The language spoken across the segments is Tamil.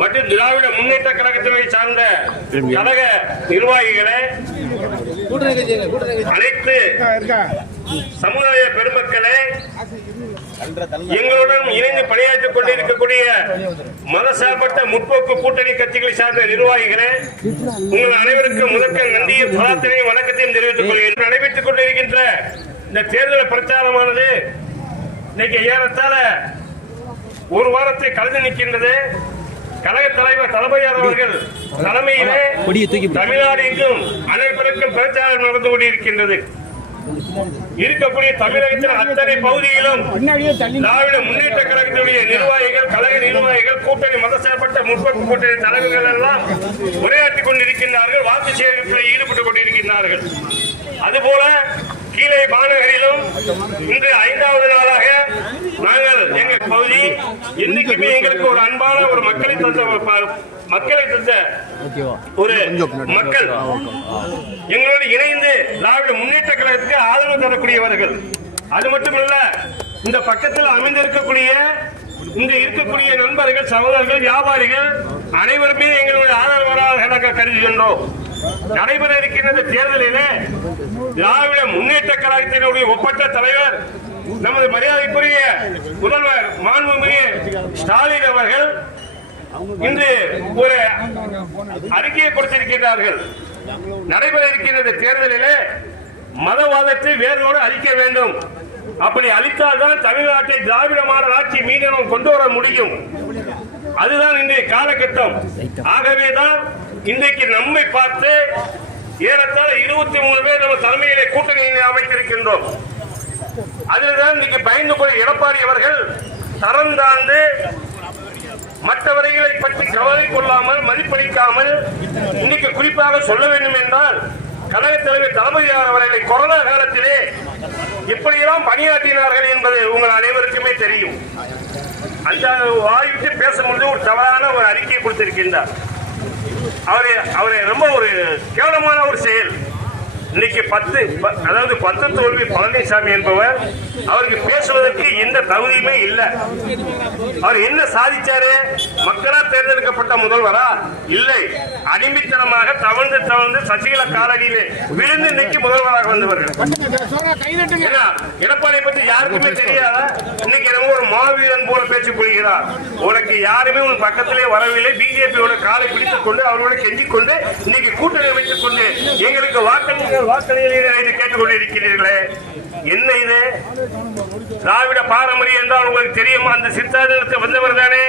மற்றும் திராவிட முன்னேற்ற கழகத்தினை சார்ந்த கழக நிர்வாகிகளே, அனைத்து சமுதாய பெருமக்களே, எங்களுடன் இணைந்து பணியாற்றிக் கொண்டிருக்கக்கூடிய மதசார்பற்ற முற்போக்கு கூட்டணி கட்சிகளை சார்ந்த நிர்வாகிகளே, உங்கள் அனைவருக்கும் முதற்க நன்றியும் பிரார்த்தனையும் வணக்கத்தையும் தெரிவித்துக் கொள்கிறேன். நடைபெற்றுக் கொண்டிருக்கின்ற இந்த தேர்தல் பிரச்சாரமானது இன்னைக்கு ஏறத்தாழ ஒரு வாரத்தை கடந்து நிற்கின்றது. கழக தலைவர் தளபதியார் அவர்கள் தலைமையிலே தமிழ்நாடு எங்கும் அனைவருக்கும் பிரச்சாரம் நடந்து கொண்டிருக்கின்றது. இருக்கக்கூடிய தமிழகத்தின் அத்தனை பகுதியிலும் திராவிட முன்னேற்ற கழகத்தினுடைய நிர்வாகிகள், கழக நிர்வாகிகள், கூட்டணி மதசார்பற்ற முற்போக்கு கூட்டணி தலைவர்கள் எல்லாம் உரையாற்றிக் கொண்டிருக்கின்றார்கள், வாக்கு சேகரிப்பில் ஈடுபட்டுக் கொண்டிருக்கின்றார்கள். அதுபோல கீழே மாநகரிலும் இன்று 5வது நாளாக நாங்கள் எங்கள் பகுதி இன்னைக்குமே எங்களுக்கு ஒரு அன்பான ஒரு மக்களை தந்த ஒரு மக்கள் எங்களோடு இணைந்து திராவிட முன்னேற்ற கழகத்துக்கு ஆதரவு தரக்கூடியவர்கள். அது மட்டுமல்ல, இந்த பக்கத்தில் அமைந்திருக்கக்கூடிய இங்க இருக்கக்கூடிய நண்பர்கள், சகோதரர்கள், வியாபாரிகள் அனைவருமே எங்களுடைய ஆதரவாளராக கருதுகின்றோம். நடைபெற இருக்கின்ற தேர்தலில் திராவிட முன்னேற்ற கழகத்தினுடைய ஒப்பற்ற தலைவர் நமது மரியாதைக்குரிய முதல்வர் மாண்புமிகு ஸ்டாலின் அவர்கள் இன்று ஒரு அறிக்கையை கொடுத்திருக்கிறார்கள். நடைபெற இருக்கின்ற தேர்தலில் மதவாதத்தை வேரோடு அழிக்க வேண்டும். அப்படி அழித்தால்தான் தமிழ்நாட்டை திராவிட மாடல் ஆட்சி மீண்டும் கொண்டு வர முடியும். அதுதான் இன்றைய காலகட்டம். ஆகவேதான் இன்றைக்கு நம்மை பார்த்து ஏறத்தாழ 23 பேர் நம்ம தலைமையிலே கூட்டணியை அமைத்திருக்கின்றோம். அதில்தான் இன்னைக்கு பயந்து போய் எடப்பாடி அவர்கள் தரம் தாழ்ந்து மற்றவர்களை பற்றி கவலை கொள்ளாமல் மதிப்பளிக்காமல் இன்னைக்கு குறிப்பாக சொல்ல வேண்டும் என்றால் கழக தலைவர் தளபதியார் அவர்களை கொரோனா காலத்திலே எப்படியெல்லாம் பணியாற்றினார்கள் என்பது உங்கள் அனைவருக்குமே தெரியும். அந்த வாய்விட்டு பேசும்போது ஒரு தவறான ஒரு அறிக்கையை கொடுத்திருக்கின்றார். அவரை ரொம்ப ஒரு கேவலமான ஒரு செயல். இன்னைக்கு 10 தோல்வி பழனிசாமி என்பவர், அவருக்கு பேசுவதற்கு எந்த தகுதியுமே இல்லை. அவர் என்ன சாதிச்சாரு? மக்களால் தேர்ந்தெடுக்கப்பட்ட முதல்வரா? இல்லை, அடிமைத்தனமாக தவழ்ந்து சசிகலா காலடியிலே விழுந்து இன்னைக்கு முதல்வராக வந்தவர்கள். எடப்பாடியை பற்றி யாருக்குமே தெரியாதா? இன்னைக்கு நம்ம ஒரு மாவீரன் போல பேச்சு கொள்கிறார். உனக்கு யாருமே உன் பக்கத்திலே வரவில்லை. பிஜேபியோட காலை பிடித்துக் கொண்டு அவரோட கெஞ்சிக் கொண்டு இன்னைக்கு கூட்டணி வைத்துக் கொண்டு எங்களுக்கு வாக்களிகள் கேட்டுக் கொண்டிருக்கிறீர்களே, என்ன இது? திராவிட பாரம்பரியம் என்றால் உங்களுக்கு தெரியுமா? அந்த சித்தாந்தத்தை வந்தவர் தானே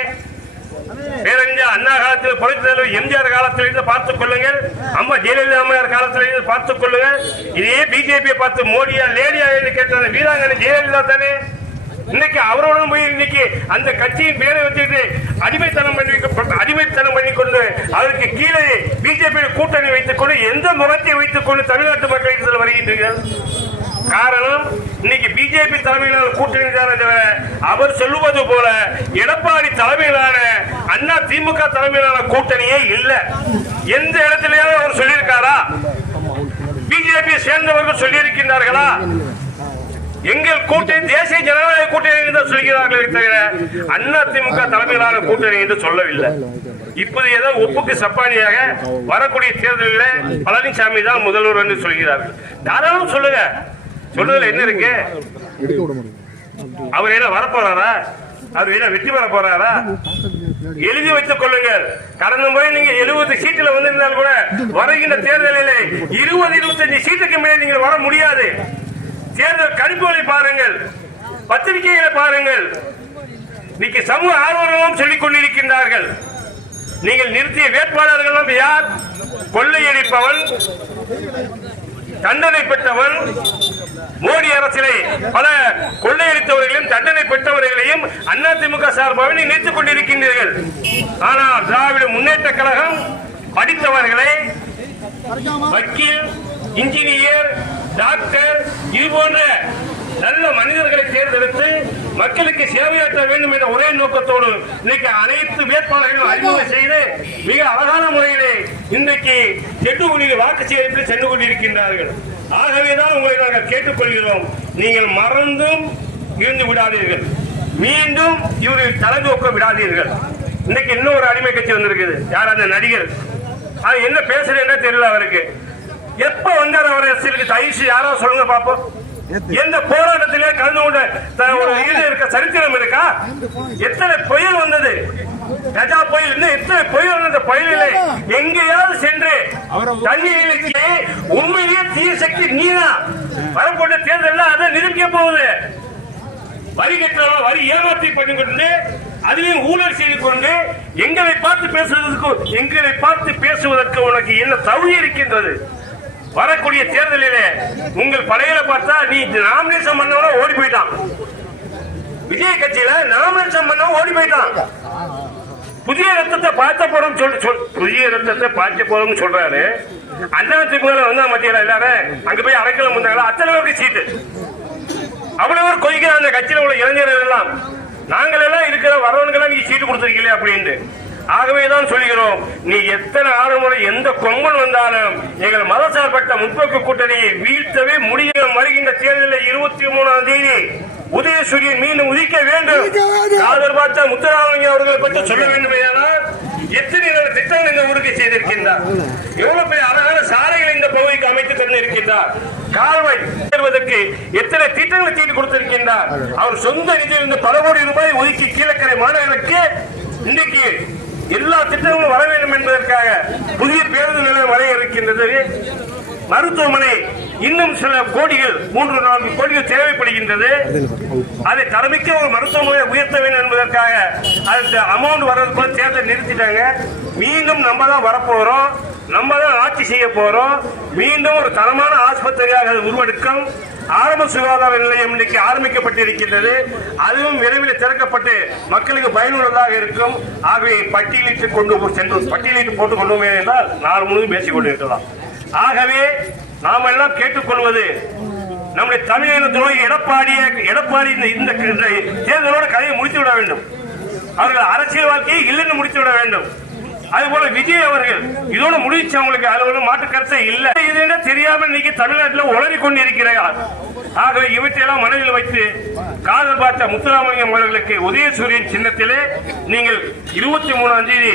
பேரறிஞர் அண்ணா காலத்தில், புரட்சித் தலைவர் எம்ஜிஆர் காலத்திலிருந்து பார்த்துக் கொள்ளுங்கள், அம்மா ஜெயலலிதா அம்மையார் காலத்திலிருந்து பார்த்துக் கொள்ளுங்கள். இதே பிஜேபியை பார்த்து மோடியா லேடியா என்று கேட்ட வீராங்கனை ஜெயலலிதா தானே. இன்னைக்கு அவரோடும் போய் இன்னைக்கு அந்த கட்சியின் பேரை வச்சுட்டு அடிமைத்தனம் பண்ணிக்கொண்டு அதற்கு கீழே பிஜேபி கூட்டணி வைத்துக் கொண்டு எந்த முகத்தை வைத்துக் கொண்டு தமிழ்நாட்டு மக்களுக்கு வருகின்றீர்கள்? காரணம், இன்னைக்கு பிஜேபி தலைமையிலான கூட்டணி அவர் சொல்லுவது போல எடப்பாடி தலைமையிலான அண்ணா திமுக தலைமையிலான கூட்டணியே இல்லை. எந்த இடத்திலேயாவது அவர் சொல்லியிருக்காரா? பிஜேபி சேர்ந்தவர்கள் சொல்லியிருக்கின்றார்களா? எங்கள் கூட்டணி தேசிய ஜனநாயக கூட்டணி என்று சொல்கிறார்களே தவிர அண்ணா திமுக தலைமையிலான கூட்டணி என்று சொல்லவில்லை. இப்போது ஏதோ ஒப்புக்கு சப்பானியாக வரக்கூடிய தேர்தலில் பழனிசாமி தான் முதல்வர் என்று சொல்கிறார்கள். தாராளம் சொல்லுங்க, சொல்றதுல என்ன இருக்கு? அவர் என்ன வரப்போறாரா? அவர் என்ன வெற்றி பெற போறாரா? எழுதி வைத்துக் கொள்ளுங்கள். கடந்த முறை நீங்க 70 சீட்டுல வந்திருந்தால் கூட வருகின்ற தேர்தலில் 20-25 சீட்டுக்கு மேலே நீங்கள் வர முடியாது. தேர்தல் கணிப்புகளை பாருங்கள், பத்திரிகைகளை பாருங்கள். இன்னைக்கு சமூக ஆர்வலர்களும் சொல்லிக் கொண்டிருக்கின்றார்கள். நீங்கள் நிறுத்திய வேட்பாளர்கள் யார்? கொள்ளையடிப்பவன், தண்டனை பெற்றவன். மோடி அரசிலே பல கொள்ளையடித்தவர்களையும் தண்டனை பெற்றவர்களையும் அதிமுக சார்பாக நினைத்துக் கொண்டிருக்கின்றீர்கள். ஆனால் திராவிட முன்னேற்ற கழகம் படித்தவர்களை வக்கீல், இன்ஜினியர், டாக்டர் இது போன்ற நல்ல மனிதர்களை தேர்ந்தெடுத்து மக்களுக்கு சேவையாற்ற வேண்டும் என்ற ஒரே நோக்கத்தோடு இன்னைக்கு அனைத்து வேட்பாளர்களும் அறிமுகம் செய்து மிக அழகான முறையிலே இன்றைக்கு வாக்கு சேகரிப்பில் சென்று கொண்டிருக்கின்றார்கள். ஆகவேதான் உங்களை நாங்கள் கேட்டுக்கொள்கிறோம், நீங்கள் மறந்தும் இருந்து விடாதீர்கள், மீண்டும் இவர்கள் தலைநோக்க விடாதீர்கள். இன்னைக்கு இன்னொரு அடிமை கட்சி வந்திருக்குது. யார் அந்த நடிகர்? அது என்ன பேசுறேன்னா தெரியல அவருக்கு. எப்ப வந்தார் அவர் அரசியலுக்கு? தயிர்ச்சி யாராவது சொல்லுங்க பாப்போம். எந்த போராட்டத்திலே கலந்து கொண்ட இருக்க சரித்திரம் இருக்கா? எத்தனை புயல் வந்தது, கஜா புயல், இன்னும் எத்தனை புயல் வந்த புயலிலே எங்கேயாவது சென்று தண்ணீருக்கு உண்மையிலேயே தீய சக்தி நீதான் வரப்போட்ட தேர்தல் அதை நிரூபிக்க போகுது. வரி கட்டுறவங்க வரி ஏமாற்றி பண்ணிக்கொண்டு அதிலையும் ஊழல் செய்து கொண்டு எங்களை பார்த்து பேசுவதற்கு உனக்கு என்ன தகுதி இருக்கின்றது? வரக்கூடிய தேர்தலிலே உங்கள் படையில பார்த்தா நீ நாமினேஷன் பண்ணவன ஓடி போயிட்டான். விஜய் கட்சியில நாமினேஷன் பண்ண ஓடி போயிட்டான். புதிய ரத்தத்தை பார்த்த போறோம் சொல்றாரு. அண்ணாத்துக்கு மேல வந்தா மத்தியில எல்லாரும் அங்க போய் அடைக்கலம் வந்தாங்களா? அத்தனை பேருக்கு சீட்டு. அவ்வளவு பேர் கொதிக்கிற அந்த கட்சியில உள்ள இளைஞர்கள் எல்லாம் நாங்கள் எல்லாம் இருக்கிற வரவனுக்கெல்லாம் நீங்க சீட்டு கொடுத்திருக்கீங்களே அப்படின்ட்டு. ஆகவேதான் சொல்கிறோம், நீ எத்தனை ஆளுமுறை எந்த கொம்பன் வந்தாலும் எங்கள் மதசார்பற்ற முற்போக்கு கூட்டணியை வீழ்த்தவே முடியும். வருகின்ற தேர்தலில் 23ஆம் தேதி உதயசூரியன் மீண்டும் உதிக்க வேண்டும். காதல் பார்த்த முத்துராமலிங்கம் அவர்களை பற்றி சொல்ல வேண்டும். எத்தனை திட்டங்கள் இந்த ஊருக்கு செய்திருக்கின்றார். எவ்வளவு பெரிய அழகான சாலைகளை இந்த பகுதிக்கு அமைத்துக் கொண்டிருக்கின்றார். கால்வாய் சேர்வதற்கு எத்தனை திட்டங்களை தீட்டி கொடுத்திருக்கின்றார். அவர் சொந்த நிதியிலிருந்து பல கோடி ரூபாய் ஒதுக்கி கீழக்கரை மாணவர்களுக்கு இன்றைக்கு எல்லா திட்டங்களும் வர வேண்டும் என்பதற்காக புதிய பேருந்து நிலையம் வரைய இருக்கின்றது. மருத்துவமனை இன்னும் சில கோடிகள் 3-4 கோடிகள் தேவைப்படுகின்றது. அதை தரமிக்க ஒரு மருத்துவமனையை உயர்த்த வேண்டும் என்பதற்காக அதுக்கு அமௌண்ட் வர்றதுக்குள்ள தேர்தல் நிறுத்திட்டாங்க. மீண்டும் நம்ம தான் வரப்போறோம், நம்ம தான் ஆட்சி செய்ய போறோம். மீண்டும் ஒரு தரமான ஆஸ்பத்திரியாக உருவெடுக்கும். ஆரம்ப சுகாதார நிலையம் இன்றைக்கு ஆரம்பிக்கப்பட்டிருக்கின்றது. அதுவும் விரைவில் திறக்கப்பட்டு மக்களுக்கு பயனுள்ளதாக இருக்கும். ஆகவே பட்டியலிட்டு போட்டுக் கொண்டோம் என்றால் நாள் முழுவதும் பேசிக் கொண்டிருக்கலாம். ஆகவே நாம் எல்லாம் கேட்டுக்கொள்வது, நம்முடைய தமிழக எடப்பாடி இந்த தேர்தலோட கதையை முடித்து விட வேண்டும். அவர்கள் அரசியல் வாழ்க்கையை இல்லைன்னு முடித்து விட வேண்டும். அதுபோல விஜய் அவர்கள் இதோட முடிச்சு அவங்களுக்கு அதுல மாற்று கருத்தை இல்லை. இது தெரியாம இன்னைக்கு தமிழ்நாட்டில் உளறி கொண்டிருக்கிறார். ஆகவே இவற்றையெல்லாம் மனதில் வைத்து காதல் பார்த்த முத்துராமலிங்கம் அவர்களுக்கு உதயசூரியன் சின்னத்திலே நீங்கள் 23ஆம் தேதி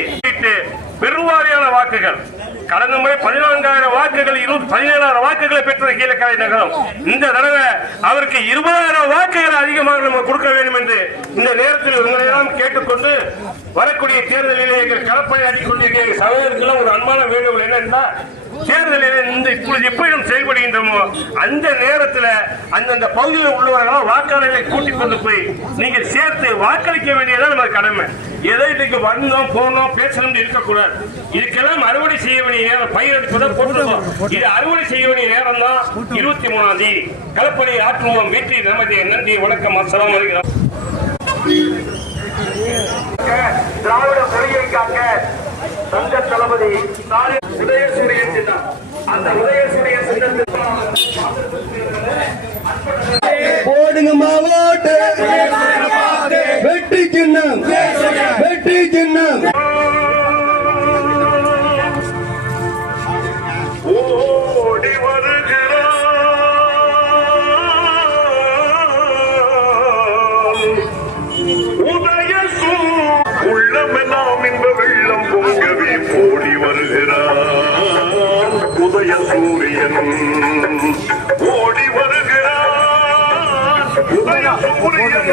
பெருவாரியான வாக்குகள், கடந்த முறை 14,000 வாக்குகள் 17,000 வாக்குகளை பெற்ற கீழக்கரை நகரம். இந்த தடவை அவருக்கு 20,000 வாக்குகள் அதிகமாக நம்ம கொடுக்க வேண்டும் என்று இந்த நேரத்தில் உங்களெல்லாம் கேட்டுக்கொண்டு வரக்கூடிய தேர்தலிலே எங்கள் களப்பணியாற்றிக் கொண்டிருக்கிற சகோதரர்களுக்கு ஒரு அன்பான வேண்டுகோள் என்னென்றால், தேர்தலில் இப்பொழுது எப்படி நாம் செயல்படுகின்றோமோ அந்த நேரத்தில் அந்தந்த பகுதியில் உள்ளவர்களால் வாக்காளர்களை கூட்டிக் கொண்டு போய் நீங்கள் சேர்த்து வாக்களிக்க வேண்டியதான் நம்ம கடமை. எதை இன்னைக்கு வந்தோம் போனோம் பேசணும் இருக்கக்கூடாது. இதுக்கெல்லாம் அறுவடை செய்ய வேண்டிய நேரம், பயிரெடுப்பதான் போட்டுருக்கோம். இது அறுவடை செய்ய வேண்டிய நேரம் தான் 23ஆம் தேதி. களப்பணி ஆற்றுவோம். வெற்றி நமது. நன்றி, வணக்கம், அஸ்ஸலாமு அலைக்கும். திராவிட மொழியை காக்க தங்க தளபதி உதயசூரியன் சின்னம். அந்த உதயசூரியன் சின்னத்தில் போடுங்க மாவோட்டு, வெற்றி சின்னம், வெற்றி சின்னம். ஓடி வருகிறான் உள்ளமெல்லாம் இந்த வெள்ளம் பொங்கவே ஓடி வருகிறான் உதயசூரியன். ஓடி வருகிறான் உதயசூரியன்.